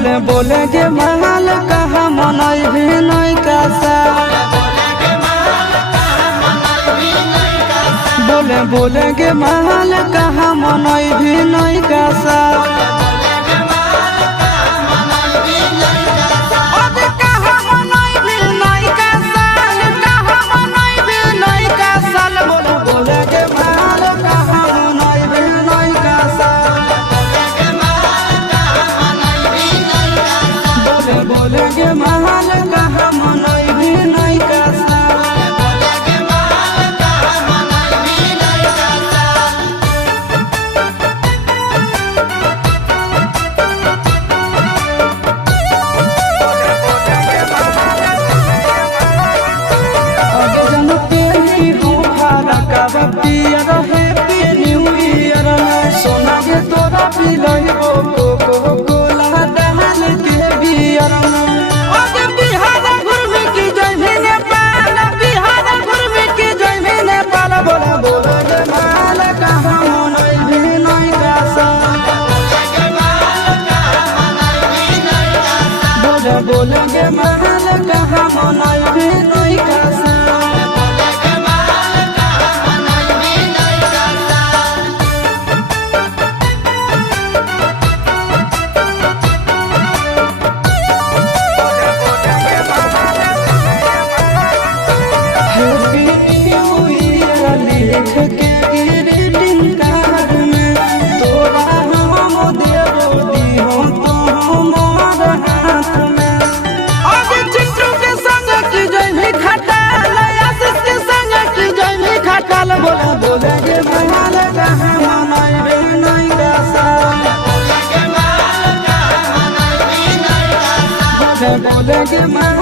बोले बोले के महल कहा मनई भी नहीं कासा बोले बोले के महल कहा मनई भी नहीं कासा बोले के महल कहा मनई भी नहीं कासा सोना के तोरा पिलई कोको कोला डाल के बियर बिहार घूमे की जय नेपाल बिहार घूमे की जय नेपाल बोला बोले के महल कहा मनई भी नहीं कासा बोले बोले के महल कहा मनई भी नहीं कासा लिख के ग्रीटिंग कार्ड में तोरा हम देबो दिहो तो हमार हाथ में अब चिंटू के संग की जय भी खटाल आशीष के संग की जय भी खटाल बोला बोले के महल कहा मनई भी नहीं कासा बोले के महल